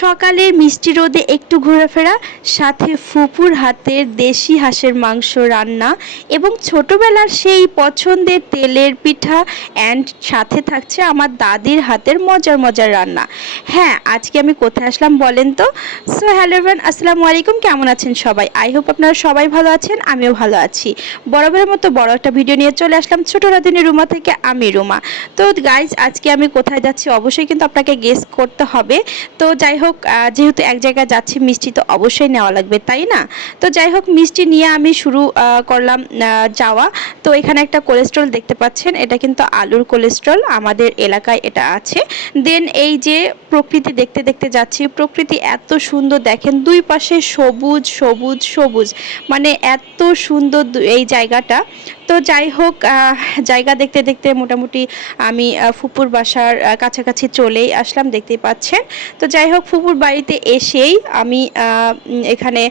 সকালে মিষ্টি রোদে একটু ঘোরাফেরা, সাথে ফুপুর হাতের দেশি হাঁসের মাংস রান্না এবং ছোটবেলার সেই পছন্দের তেলের পিঠা অ্যান্ড সাথে থাকছে আমার দাদির হাতের মজার মজার রান্না। হ্যাঁ, আজকে আমি কোথায় আসলাম বলেন তো? সো হ্যালো এভরিওয়ান, আসসালামু আলাইকুম। কেমন আছেন সবাই? আই হোপ আপনারা সবাই ভালো আছেন, আমিও ভালো আছি। বরাবরের মতো বড় একটা ভিডিও নিয়ে চলে আসলাম ছোট রাঁধুনি রুমা থেকে, আমি রুমা। তো গাইজ, আজকে আমি কোথায় যাচ্ছি অবশ্যই কিন্তু আপনাকে গেস করতে হবে। তো যাই হোক, যেহেতু এক জায়গায় যাচ্ছি, মিষ্টি তো অবশ্যই নেওয়া লাগবে, তাই না? তো যাই হোক, মিষ্টি নিয়ে আমি শুরু করলাম যাওয়া। তো এখানে একটা কোলেস্ট্রল দেখতে পাচ্ছেন, এটা কিন্তু আলুর কোলেস্ট্রল, আমাদের এলাকায় এটা আছে। দেন এই যে প্রকৃতি দেখতে দেখতে যাচ্ছি, প্রকৃতি এত সুন্দর দেখেন, দুই পাশে সবুজ সবুজ সবুজ, মানে এত সুন্দর এই জায়গাটা। তো যাই হোক, জায়গা দেখতে দেখতে মোটামুটি আমি ফুপুর বাসার কাছাকাছি চলেই আসলাম, দেখতেই পাচ্ছেন। তো যাই হোক, ফুপুর বাড়িতে এসেই আমি এখানে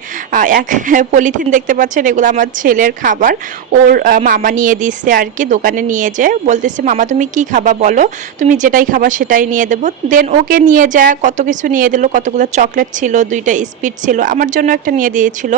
এক পলিথিন দেখতে পাচ্ছেন, এগুলো আমার ছেলের খাবার, ওর মামা নিয়ে দিচ্ছে আর কি, দোকানে নিয়ে যেয়ে বলতেছে, মামা তুমি কি খাবা বলো, তুমি যেটাই খাবা সেটাই নিয়ে দেবো। দেন ওকে নিয়ে যায়, কত কিছু নিয়ে দিল, কতগুলো চকলেট ছিল, 2টা স্পিড ছিল, আমার জন্য একটা নিয়ে দিয়েছিল।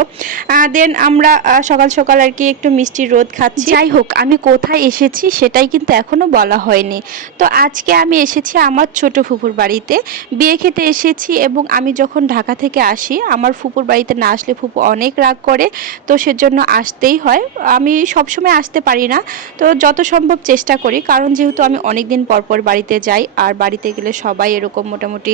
দেন আমরা সকাল সকাল আর কি একটু মিষ্টি রোদ খাচ্ছি। যাই হোক, আমি কোথায় এসেছি সেটাই কিন্তু এখনও বলা হয়নি। তো আজকে আমি এসেছি আমার ছোট ফুপুর বাড়িতে, বিয়ে খেতে এসেছি। এবং আমি যখন ঢাকা থেকে আসি, আমার ফুপুর বাড়িতে না আসলে ফুপু অনেক রাগ করে, তো সেজন্য আসতেই হয়। আমি সবসময় আসতে পারি না, তো যত সম্ভব চেষ্টা করি, কারণ যেহেতু আমি অনেক দিন পর পর বাড়িতে যাই, আর বাড়িতে গেলে সবাই এরকম মোটামুটি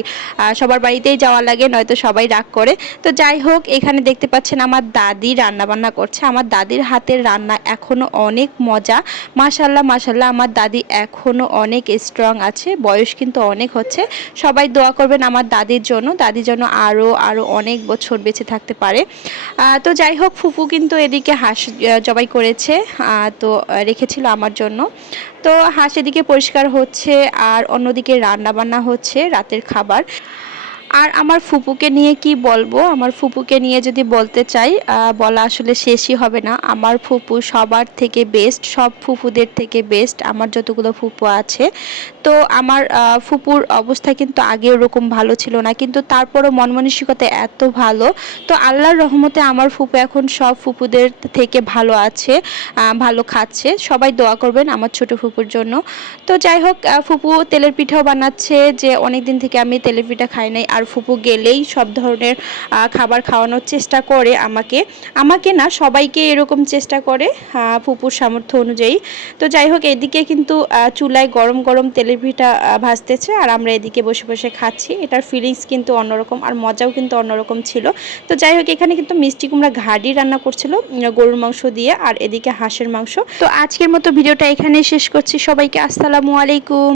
সবার বাড়িতেই যাওয়া লাগে, নয়তো সবাই রাগ করে। তো যাই হোক, এখানে দেখতে পাচ্ছেন আমার দাদি রান্না বান্না করছে। আমার দাদির হাতের রান্না এখনও অনেক মজা, মাশাল্লাহ মাশাল্লাহ। আমার দাদি এখনও অনেক স্ট্রং আছে, বয়স কিন্তু অনেক হচ্ছে। সবাই দোয়া করবেন আমার দাদির জন্য, দাদি যেন আরও আরও অনেক বছর বেঁচে থাকতে পারে। তো যাই হোক, ফুফু কিন্তু এদিকে হাঁস জবাই করেছে, তো রেখেছিল আমার জন্য। তো হাঁস এদিকে পরিষ্কার হচ্ছে, আর অন্যদিকে রান্না বান্না হচ্ছে রাতের খাবার। আর আমার ফুপুকে নিয়ে কি বলবো, আমার ফুপুকে নিয়ে যদি বলতে চাই, বলা আসলে শেষই হবে না। আমার ফুপু সবার থেকে বেস্ট, সব ফুপুদের থেকে বেস্ট আমার যতগুলো ফুপু আছে। তো আমার ফুপুর অবস্থা কিন্তু আগে ওরকম ভালো ছিল না, কিন্তু তারপরও মন মানসিকতা এত ভালো। তো আল্লাহর রহমতে আমার ফুপু এখন সব ফুপুদের থেকে ভালো আছে, ভালো খাচ্ছে। সবাই দোয়া করবেন আমার ছোট ফুপুর জন্য। তো যাই হোক, ফুপু তেলের পিঠাও বানাচ্ছে, যে অনেক দিন থেকে আমি তেলের পিঠা খাই নাই। আর ফুপু গেলেই সব ধরনের খাবার খাওয়ানোর চেষ্টা করে আমাকে না, সবাইকে এরকম চেষ্টা করে ফুপুর সামর্থ্য অনুযায়ী। তো যাই হোক, এদিকে কিন্তু চুলায় গরম গরম তেলের পিঠা ভাজতেছে, আর আমরা এদিকে বসে বসে খাচ্ছি। এটার ফিলিংস কিন্তু অন্যরকম, আর মজাও কিন্তু অন্যরকম ছিল। তো যাই হোক, এখানে কিন্তু মিষ্টি কুমড়া ঘাড়ি রান্না করছিল গরুর মাংস দিয়ে, আর এদিকে হাঁসের মাংস। তো আজকের মতো ভিডিওটা এখানেই শেষ করছি। সবাইকে আসসালামু আলাইকুম।